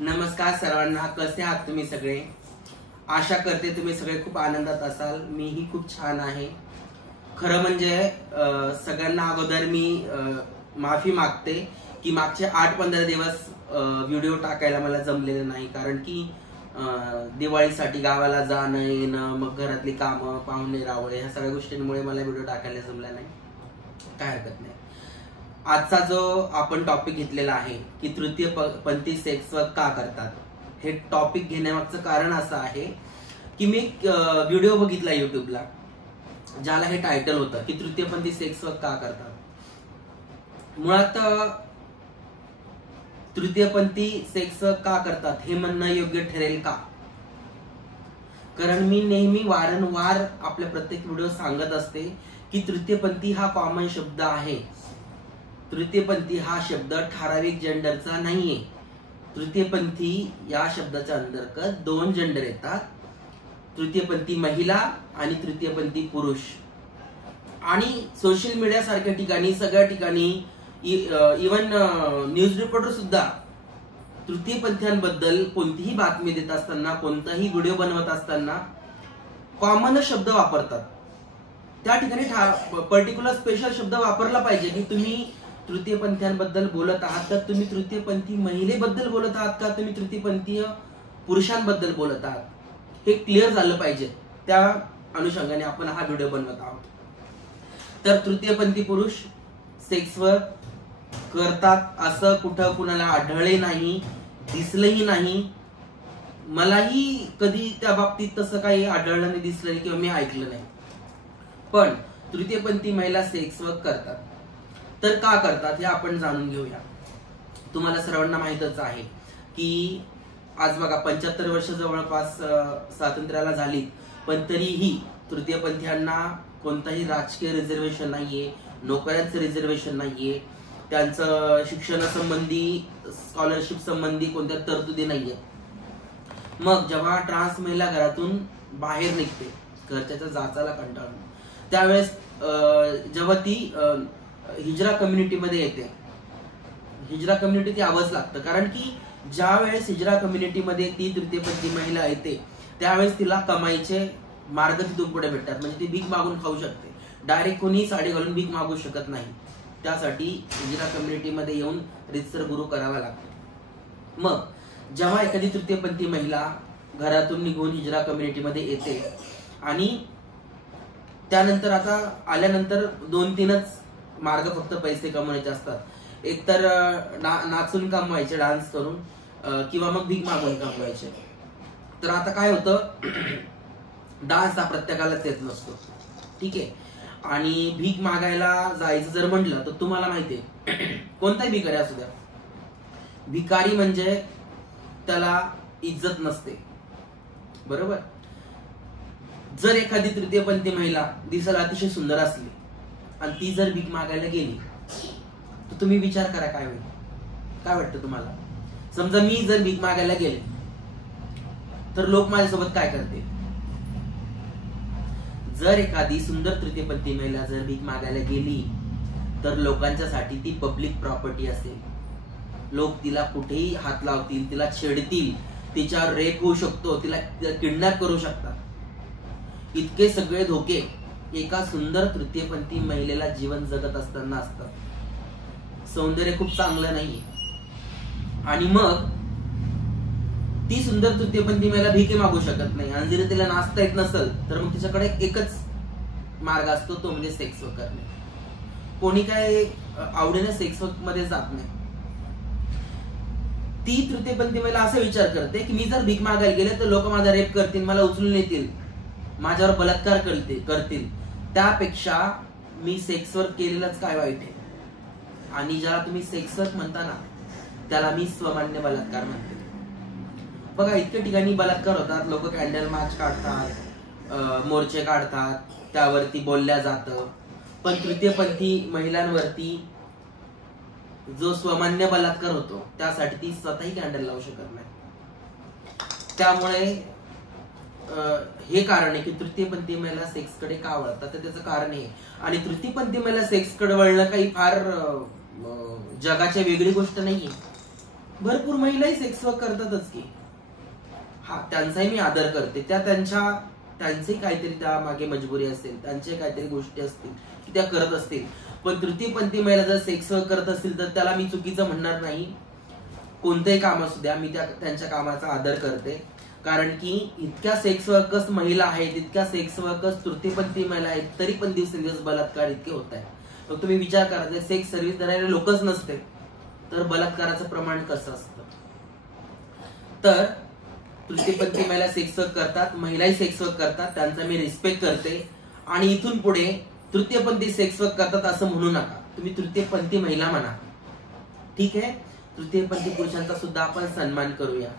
नमस्कार सर्वांना, कसे आहात तुम्ही सगळे? आशा करते तुम्ही सगळे खूप आनंदात असाल. मीही खूप छान आहे. खरं म्हणजे सगळ्यांना अगोदर मी माफी मागते की मागचे 8-15 दिवस व्हिडिओ टाकायला मला जमलेलं नाही, कारण की दिवाळीसाठी गावाला जाणं येणं, मग घरातली कामं, पाहुणे रावळे, ह्या सगळ्या गोष्टींमुळे मला व्हिडिओ टाकायला जमला नाही. काय हरकत नाही. आजचा जो आपण टॉपिक घेतलेला आहे की तृतीयपंथी सेक्स वर्क का करतात, हे टॉपिक घेण्यामागचं कारण असं आहे की मी एक व्हिडिओ बघितला युट्यूबला, ज्याला हे टायटल होतं की तृतीयपंथी सेक्स वर्क का करतात. मुळात तृतीयपंथी सेक्स वर्क का करतात हे म्हणणं योग्य ठरेल का? कारण मी नेहमी वारंवार आपल्या प्रत्येक व्हिडिओ सांगत असते की तृतीयपंथी हा कॉमन शब्द आहे. तृतीयपंथी हा शब्द ठराविक जेंडरचा नाहीये. तृतीयपंथी या शब्दाच्या अंतर्गत 2 जेंडर येतात, तृतीयपंथी महिला आणि तृतीयपंथी पुरुष. आणि सोशल मीडिया सारख्या ठिकाणी, सगळ्या ठिकाणी, इवन न्यूज रिपोर्टर सुद्धा तृतीयपंथीयांबद्दल कोणतीही बातमी देत असताना, कोणताही व्हिडिओ बनवत असताना कॉमन शब्द वापरतात. त्या ठिकाणी पर्टिक्युलर स्पेशल शब्द वापरला पाहिजे की तुम्ही तृतीयपंथीयांबद्दल बोलत आहात तर तुम्ही तृतीयपंथी महिलेबद्दल बोलत आहात का, तुम्ही तृतीयपंथीय पुरुषांबद्दल बोलत आहात, हे क्लिअर झालं पाहिजे. त्या अनुषंगाने आपण हा व्हिडिओ बनवत आहोत. तर तृतीयपंथी पुरुष सेक्स वर्क करतात असं कुठं कुणाला आढळले नाही, दिसलंही नाही. मलाही कधी त्या बाबतीत तसं काही आढळलं नाही, दिसलं नाही किंवा मी ऐकलं नाही. पण तृतीयपंथी महिला सेक्स वर्क करतात. तर का करतात हे आपण जाणून घेऊया. तुम्हाला सर्वांना माहितच आहे की आज बघा 75 वर्ष जवळपास स्वातंत्र्याला झाली, पण तरीही तृतीयपंथीयांना कोणताही राजकीय रिझर्वेशन नाहीये, नोकऱ्यांचं रिझर्वेशन नाहीये, त्यांचं शिक्षणासंबंधी, स्कॉलरशिप संबंधी कोणत्या तरतुदी नाहीये. मग जेव्हा ट्रान्स महिला घरातून बाहेर निघते, घरच्याच्या जाचाला कंटाळून, त्यावेळेस जेव्हा ती हिजरा कम्युनिटीमध्ये येते, हिजरा कम्युनिटी ती आवाज लागतं. कारण की ज्या वेळेस हिजरा कम्युनिटीमध्ये ती तृतीयपंथी महिला येते त्यावेळेस तिला कमाईचे मार्ग तिथून पुढे भेटतात. म्हणजे ती भीक मागून खाऊ शकते. डायरेक्ट कोणी साडी घालून भीक मागू शकत नाही. त्यासाठी हिजरा कम्युनिटीमध्ये येऊन रितसर गुरु करावा लागतो. मग जेव्हा एखादी तृतीयपंथी महिला घरातून निघून हिजरा कम्युनिटीमध्ये येते आणि त्यानंतर आता आल्यानंतर 2-3च मार्ग फक्त पैसे कमवायचे असतात. एक तर नाचून कमवायचे, डान्स करून, किंवा मग भीक मागून कमवायचे. तर आता काय होतं, डान्स हा प्रत्येकालाच येत नसतो, ठीक आहे. आणि भीक मागायला जायचं जर म्हटलं तर तुम्हाला माहितीये कोणताही भिकारी असू द्या, भिकारी म्हणजे त्याला इज्जत नसते, बरोबर. जर एखादी तृतीयपंथी महिला दिसायला अतिशय सुंदर असली आणि ती जर भीक मागायला गेली तर तुम्ही विचार करा काय होईल. काय वाटतं तुम्हाला? समजा मी जर भीक मागायला गेले तर लोक माझ्यासोबत काय करते? जर एखादी सुंदर तृतीयपंथी महिला जर भीक मागायला गेली तर लोकांच्यासाठी ती पब्लिक प्रॉपर्टी असेल. लोक तिला कुठेही हात लावतील, तिला छेडतील, तिच्यावर रेप होऊ शकतो, तिला किडनॅप करू शकतात. इतके सगळे धोके एका सुंदर तृतीयपंथी महिलेला जीवन जगत असताना असतात. सौंदर्य खूप चांगलं नाहीये. आणि मग ती सुंदर तृतीयपंथी महिला भीके मागू शकत नाही. आणि जरी तिला नाचता येत नसेल तर मग तिच्याकडे एकच मार्ग असतो, तो म्हणजे सेक्स वर्क करणे. कोणी काय आवडीने सेक्स वर्क मध्ये जात नाही. ती तृतीयपंथी महिला असा विचार करते की मी जर भीक मागायला गेले तर लोक माझा रेप करतील, मला उचलून येतील, माझ्यावर बलात्कार करतील. त्यापेक्षा मी सेक्स वर्क केलेलंच काय वाईट आहे. आणि ज्याला तुम्ही सेक्स वर्क म्हणता ना त्याला मी स्वमान्य बलात्कार म्हणते. बघा इतक्या ठिकाणी बलात्कार होतात, लोक कॅन्डल मार्च काढतात, मोर्चे काढतात, त्यावरती बोलल्या जातं. पण तृतीयपंथी महिलांवरती जो स्वमान्य बलात्कार होतो त्यासाठी ती स्वतःही कॅन्डल लावू शकत नाही. त्यामुळे हे कारण आहे की तृतीयपंथी महिला सेक्स कडे का वळतात, तर त्याचं कारण आहे. आणि तृतीयपंथी महिला सेक्स कडे वळणं काही फार जगाच्या वेगळी गोष्ट नाहीये. भरपूर महिलाही सेक्स वर्क करतातच की. हा, त्यांचाही मी आदर करते. त्यांचंही काहीतरी त्या मागे मजबुरी असेल, त्यांचे काहीतरी गोष्टी असतील की त्या करत असतील. पण तृतीयपंथी महिला जर सेक्स वर्क करत असतील तर त्याला मी चुकीचं म्हणणार नाही. कोणतंही काम असू द्या, मी त्यांच्या कामाचा आदर करते. कारण की इतक्या सेक्स वर्कर्स महिला आहेत, इतक्या सेक्स वर्कर्स तृतीयपंथी महिला आहेत, तरी पण दिवसेंदिवस बलात्कार इतके होत आहे. मग तुम्ही विचार करा, जर सेक्स सर्व्हिस देणारे लोकच नसते तर बलात्काराचं प्रमाण कसं असतं. तर तृतीयपंथी महिला सेक्स वर्क करतात, महिलाही सेक्स वर्क करतात, त्यांचा मी रिस्पेक्ट करते. आणि इथून पुढे तृतीयपंथी सेक्स वर्क करतात असं म्हणू नका, तुम्ही तृतीयपंथी महिला म्हणा. ठीक आहे, तृतीयपंथी पुरुषांचा सुद्धा आपण सन्मान करूया.